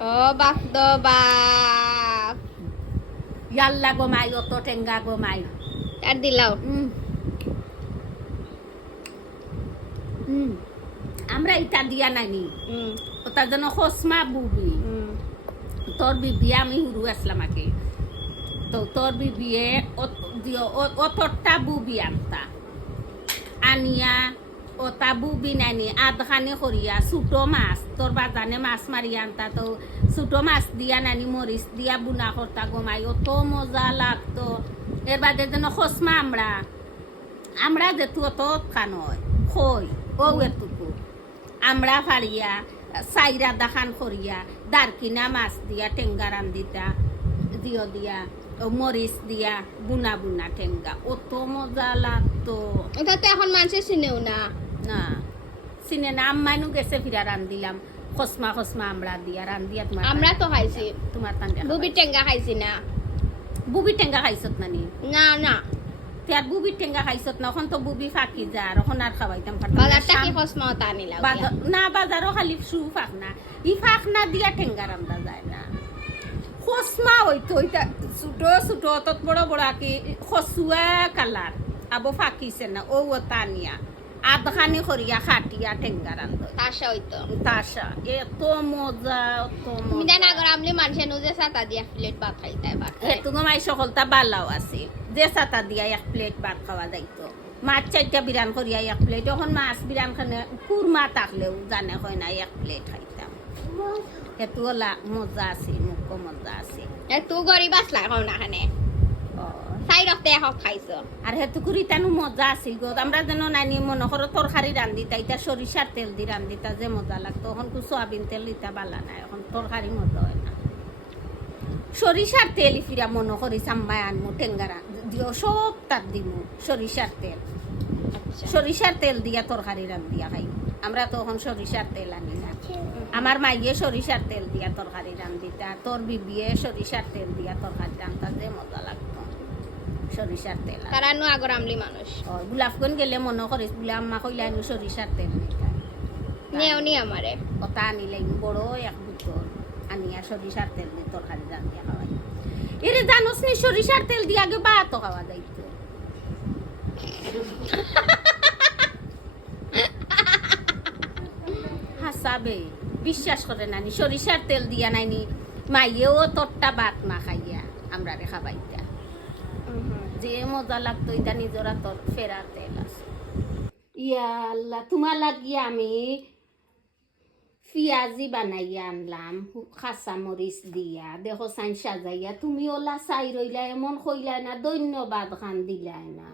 ও বাপ দো বাপ ইয়াল্লা গোমাই অত টেঙ্গা গোমাই আর দিলাও আমরা ইটা দিয়া নাইনি হুম ওটার জন্য খসমা বুবি তোর বিবি আমি হুরু আসলাম আগে তো তোর বিবিয়ে অতটা বুবি আনতা আনিয়া ওটা বুবি নানি আধখানি করিয়া ছোটো মাছ তোর বাজানে মাছ মারি আনতা তো ছোটো মাছ দিয়া নানি মরিচ দিয়া বুনা করতা গোমাই অত মজা লাগতো এর বাদে যেন খসমা আমরা যেটু অত খানয় খই ও এটুকু আমরা ফাড়িয়া সাইরা দাখান করিয়া দারকিনা মাছ দিয়া টেঙ্গা রান্দিতা দিয়া মরিচ দিয়া বুনা বুনা টেঙ্গা অত মজা লাগতো ওটা তো এখন মানুষের চিনেও না না চিনে না আম্মাইনু গেছে ফিরা রান্দিলাম খসমা আমরা দিয়া রান্দিয়া তোমার আমরা তো খাইছি তোমার তান্ডে বুবির টেঙ্গা খাইছি না বুবি টেঙ্গা খাইছত নানি না না তার বুবি টেঙ্গা খাইছত না এখন তো বুবি ফাঁকি যা আর এখন আর খাওয়াইতাম বাজারটা কি খসমা ওটা আনিলাম না বাজারও খালি শু ফাঁক না ই ফাঁক না দিয়া টেঙ্গা রান্দা যায় না খসমা হইতো ওইটা ছোট তত বড় বড় কি খসুয়া কালার আবো ফাঁকিছে না ও তানিয়া আধখানি করিয়া খাটিয়া টেঙ্গা রান্ধ তাসা হইতো তাসা এত মজা অত মিনা মজা না করে আমলি মানুষের নুজে সাতা দিয়া প্লেট ভাত খাইতে ভাত হেতু মাই সকলটা বালাও আছে যে সাতা দিয়া এক প্লেট ভাত খাওয়া যাইতো মাছ চারটা বিরান করিয়া এক প্লেট যখন মাছ বিরান খানে কুরমা থাকলেও জানে হয় না এক প্লেট খাইতাম হেতু মজা আছে মুখ মজা আছে তুই গরিব আসলা এখন না খানে চাই রক্তে এখন খাইছো আর হেতু করি তানু মজা আছিল গো আমরা যেন নানি মনে করো তরকারি রান্ধিতা এটা সরিষার তেল দি রান্ধিতা যে মজা লাগতো এখন কু সোয়াবিন তেল দিতা বালা নাই এখন তরকারি মজা হয় না সরিষার তেল ফিরা মনে করি সাম্মাই আনমু টেঙ্গারা দিও সব তার দিমু সরিষার তেল সরিষার তেল দিয়া তরকারি রান্ধিয়া খাই আমরা তখন সরিষার তেল আনি না আমার মাইয়ে সরিষার তেল দিয়া তরকারি রান্ধিতা তোর বিবিয়ে সরিষার তেল দিয়া তরকারি রান্তা যে মজা লাগতো সরিষার তেল তারা নু আগর আমলি মানুষ গোলাপগঞ্জ গেলে মনে করিস বলে আম্মা কইলে আনু সরিষার তেল নেওনি আমারে ওটা আনিলে বড় এক বুতর আনিয়া সরিষার তেল দিয়ে তরকারি রান্ধিয়া খাওয়াই এরে জানোস নি সরিষার তেল দিয়ে আগে ভাতও খাওয়া যাইতো হাসাবে বিশ্বাস করে নানি সরিষার তেল দিয়া নাইনি মাইয়েও তোরটা ভাত না খাইয়া আমরা রে খাবাইতা যে মজা লাগতো এটা নিজরা তোর ফেরা তেল আছে ইয়া আল্লাহ তোমার লাগিয়া আমি পিয়াজি বানাইয়া আনলাম খাসা মরিচ দিয়া দেখো সাইন সাজাইয়া তুমি ওলা চাই রইলা এমন কইলা না ধন্যবাদ খান দিলাই না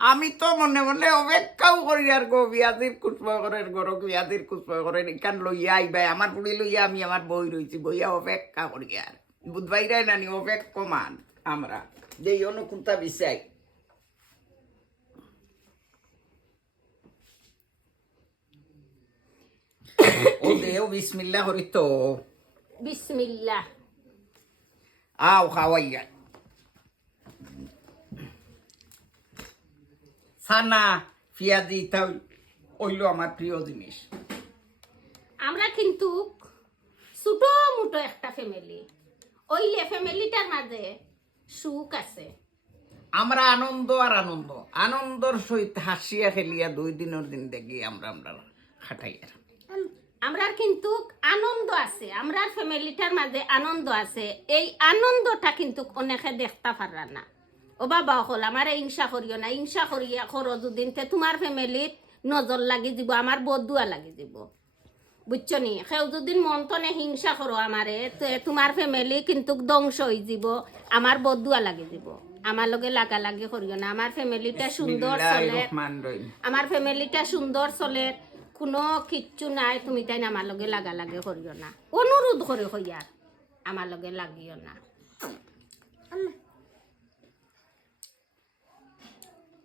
আমি তো মনে মনে অপেক্ষাও করি আর গো বিয়াদির কুচবা করেন গরো বিয়াদির কুচবা করেন ইকান লইয়া আইবাই আমার পুড়ি লইয়া আমি আমার বই রইছি বইয়া অপেক্ষা করি আর বুধবাইরাই নানি অপেক্ষা মান আমরা যেই অনুকূলতা বিচাই ও দেও বিসমিল্লাহ করি তো বিসমিল্লাহ আও খাওয়াইয়া সানা পিয়াজি তাও ওইলো আমার প্রিয় জিনিস আমরা কিন্তু ছোট মোটো একটা ফ্যামিলি ওইলে ফ্যামিলিটার মাঝে সুখ আছে আমরা আনন্দ আর আনন্দ আনন্দর সহিত হাসিয়া খেলিয়া 2 দিনের দিন দেখি আমরা খাটাই আর আমরার কিন্তু আনন্দ আছে আমরার ফ্যামিলিটার মাঝে আনন্দ আছে এই আনন্দটা কিন্তু অনেকে দেখতে পারা না ও বাবা হল আমার হিংসা করিও না হিংসা করিয়া করো দুদিন তে তোমার ফ্যামিলিত নজর লাগি যাব আমার বদুয়া লাগি যাব বুঝছো নি সেও যদিন মন তনে হিংসা করো আমারে তোমার ফ্যামিলি কিন্তু ধ্বংস হয়ে যাব আমার বদুয়া লাগি যাব আমার লগে লাগালাগি করিও না আমার ফ্যামিলিটা সুন্দর চলে আমার ফ্যামিলিটা সুন্দর চলে কোনো কিচ্ছু নাই তুমি তাই আমার লগে লাগালাগি করিও না অনুরোধ করে হইয়ার আমার লগে লাগিও না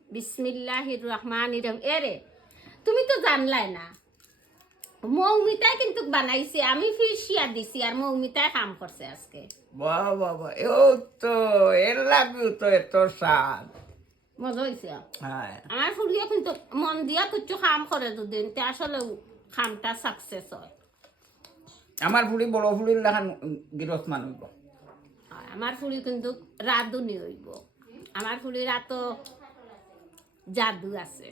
বিসমিল্লাহির রহমানির রহিম এরে তুমি তো জানলাই না মৌমিতাই কিন্তু বানাইছে আমি ফিরশিয়া দিছি আর মৌমিতাই কাম করছে আজকে বাবা বাবা ও তো এর লাগু তো এত স্বাদ মজা হয়েছে হ্যাঁ আমার ফুলিয়া কিন্তু মন দিয়া কিছু কাম করে দুদিন তে আসলে কামটা সাকসেস হয় আমার ফুড়ি বড় ফুড়ির লেখান গিরসমান হইব আমার ফুলি কিন্তু রাধুনি হইব আমার ফুলির এত জাদু আছে